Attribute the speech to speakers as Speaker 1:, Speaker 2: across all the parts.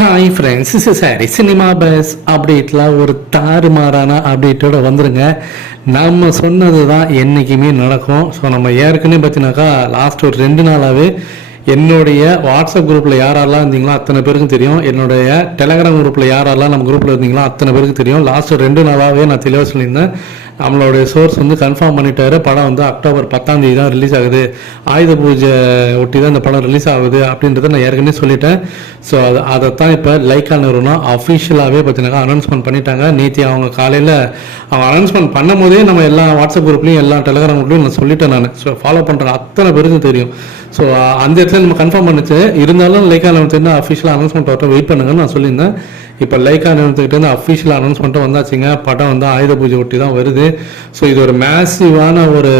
Speaker 1: Hi friends is sorry cinema buzz அப்டேட்டில் ஒரு தாறுமாறான அப்டேட்டோட வந்துருங்க. நம்ம சொன்னது தான் என்றைக்குமே நடக்கும். ஸோ நம்ம ஏற்கனவே பார்த்தீங்கன்னாக்கா லாஸ்ட் ஒரு ரெண்டு நாளாகவே என்னுடைய வாட்ஸ்அப் குரூப்பில் யாரெல்லாம் இருந்தீங்களோ அத்தனை பேருக்கும் தெரியும். என்னுடைய டெலகிராம் குரூப்பில் யாரெல்லாம் நம்ம குரூப்பில் இருந்தீங்களோ அத்தனை பேருக்கு தெரியும். லாஸ்ட் ரெண்டு நாளாகவே நான் தெளிவாக சொல்லியிருந்தேன். நம்மளுடைய சோர்ஸ் வந்து கன்ஃபார்ம் பண்ணிட்டாரு. படம் வந்து அக்டோபர் பத்தாம் தேதி தான் ரிலீஸ் ஆகுது. ஆயுத பூஜை ஒட்டி தான் இந்த படம் ரிலீஸ் ஆகுது அப்படின்றத நான் ஏற்கனவே சொல்லிட்டேன். ஸோ அது அதைத்தான் இப்போ லைக்கா நிறுவனம் அஃபிஷியலாகவே பார்த்தீங்கன்னா அனௌன்ஸ்மெண்ட் பண்ணிட்டாங்க. நேற்று அவங்க காலையில் அவங்க அனௌன்ஸ்மெண்ட் பண்ணும் போதே நம்ம எல்லா வாட்ஸ்அப் குரூப்லையும் எல்லா டெலகிராம் குரூப்லையும் நான் சொல்லிட்டேன் நான். ஸோ ஃபாலோ பண்ணுற அத்தனை பேருக்கும் தெரியும். ஸோ uh, அந்த இடத்துல நம்ம கன்ஃபார்ம் பண்ணிச்சு. இருந்தாலும் லைக்கா நிறுவனத்துக்கு அஃபிஷியல் அனௌன்ஸ்மெண்ட் வரட்டும் வெயிட் பண்ணுங்கன்னு நான் சொல்லியிருந்தேன். இப்போ லைக்கா நிறுவனத்துக்கிட்ட அஃபிஷியல் அனௌன்ஸ்மெண்ட்டும் வந்தாச்சுங்க. படம் வந்து ஆயுத பூஜை ஒட்டி தான் வருது. ஸோ இது ஒரு மேசிவான ஒரு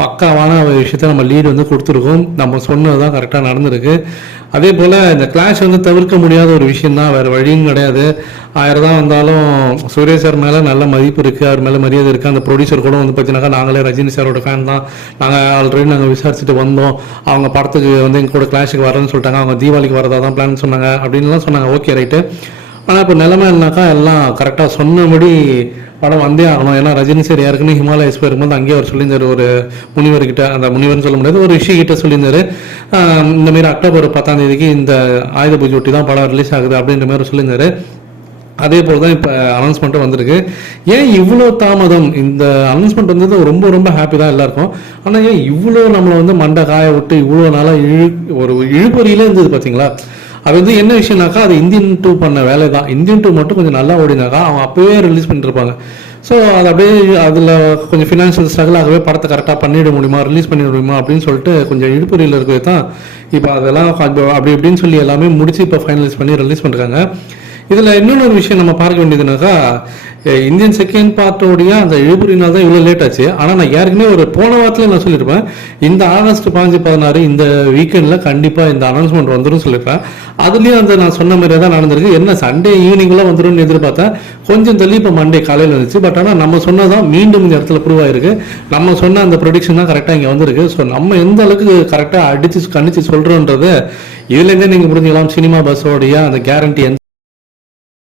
Speaker 1: பக்காவான ஒரு விஷயத்த நம்ம லீடு வந்து கொடுத்துருக்கோம். நம்ம சொன்னது தான் கரெக்டாக நடந்திருக்கு. அதே போல் இந்த கிளாஷ் வந்து தவிர்க்க முடியாத ஒரு விஷயம் தான் வேறு வழியும் கிடையாது. ஆயிரம் தான் வந்தாலும் சூரிய சார் மேலே நல்ல மதிப்பு இருக்குது அவர் மேலே மரியாதை இருக்குது அந்த ப்ரொடியூசர் கூட வந்து பார்த்தீங்கன்னாக்கா நாங்களே ரஜினி சாரோட ஃபேன் தான். நாங்கள் ஆல்ரெடி நாங்கள் விசாரிச்சுட்டு வந்தோம். அவங்க படத்துக்கு வந்து எங்கள் கூட கிளாஷுக்கு வரேன்னு சொல்லிட்டாங்க. அவங்க தீபாவளிக்கு வரதா தான் பிளான் சொன்னாங்க. அப்படின்லாம் சொன்னாங்க. ஓகே ரைட்டு ஆனால் இப்போ நிலைமை என்னக்கா? எல்லாம் கரெக்டாக சொன்னபடி படம் வந்தே ஆகணும். ஏன்னா ரஜினி சார் யாருக்குன்னு ஹிமாலயஸ் போயிருக்கும்போது அங்கேயே அவர் சொல்லியிருந்தார். ஒரு முனிவர்கிட்ட அந்த முனிவர்னு சொல்ல முடியாது ஒரு ரிஷி கிட்ட சொல்லியிருந்தாரு இந்த அக்டோபர் பத்தாம் தேதிக்கு இந்த ஆயுத பூஜை ஒட்டி தான் படம் ரிலீஸ் ஆகுது அப்படின்ற மாதிரி சொல்லியிருந்தாரு. அதே போல் தான் இப்போ அனௌன்ஸ்மெண்ட்டும் வந்திருக்கு. ஏன் இவ்வளோ தாமதம்? இந்த அனௌன்ஸ்மெண்ட் வந்தது ரொம்ப ரொம்ப ஹாப்பி தான் எல்லாருக்கும். ஆனால் ஏன் இவ்வளோ நம்மளை வந்து மண்டை காய விட்டு இவ்வளோ நாளாக இழு ஒரு இழுபறியிலே இருந்தது பார்த்தீங்களா அது வந்து என்ன விஷயம்னாக்கா அது இந்தியன் டூ பண்ண வேலை தான் இந்தியன் டூ மட்டும் கொஞ்சம் நல்லா ஓடினாக்கா அவங்க அப்போவே ரிலீஸ் பண்ணிருப்பாங்க. ஸோ அது அப்படியே அதில் கொஞ்சம் ஃபினான்ஷியல் ஸ்ட்ரகிள் ஆகவே படத்தை கரெக்டாக பண்ணிட முடியுமா ரிலீஸ் பண்ணிட முடியுமா அப்படின்னு சொல்லிட்டு கொஞ்சம் இழுப்புறையில் இருக்கிறது தான். இப்போ அதெல்லாம் அப்படி இப்படின்னு சொல்லி எல்லாமே முடிச்சு இப்போ ஃபைனலைஸ் பண்ணி ரிலீஸ் பண்ணுறாங்க இதில் இன்னொன்று ஒரு விஷயம் நம்ம பார்க்க வேண்டியதுனாக்கா இந்தியன் செகண்ட் பார்ட்டோடைய அந்த இழுபறினால் தான் இவ்வளோ லேட் ஆச்சு. ஆனால் நான் யாருக்குமே ஒரு போன வாரத்தில் நான் சொல்லியிருப்பேன் இந்த ஆகஸ்ட் பாஞ்சு பதினாறு இந்த வீக்கெண்டில் கண்டிப்பாக இந்த அனௌன்ஸ்மெண்ட் வந்துடும் சொல்லியிருப்பேன். அதுலேயும் அந்த நான் சொன்ன மாதிரியே தான் நடந்திருக்கு. என்ன சண்டே ஈவினிங்லாம் வந்துடும் எதிர்பார்த்தேன். கொஞ்சம் தள்ளி இப்போ மண்டே காலையில் இருந்துச்சு. பட் ஆனால் நம்ம சொன்னதான் மீண்டும் இந்த இடத்துல ப்ரூவ் ஆயிருக்கு. நம்ம சொன்ன அந்த ப்ரொடிக்ஷன் தான் கரெக்டாக இங்கே வந்திருக்கு. ஸோ நம்ம எந்த அளவுக்கு கரெக்டாக அடித்து கணிச்சு சொல்கிறோன்றது இதுலேருந்தே நீங்கள் புரிஞ்சுக்கலாம். சினிமா பஸ்ஸோடைய அந்த கேரண்டி எந்த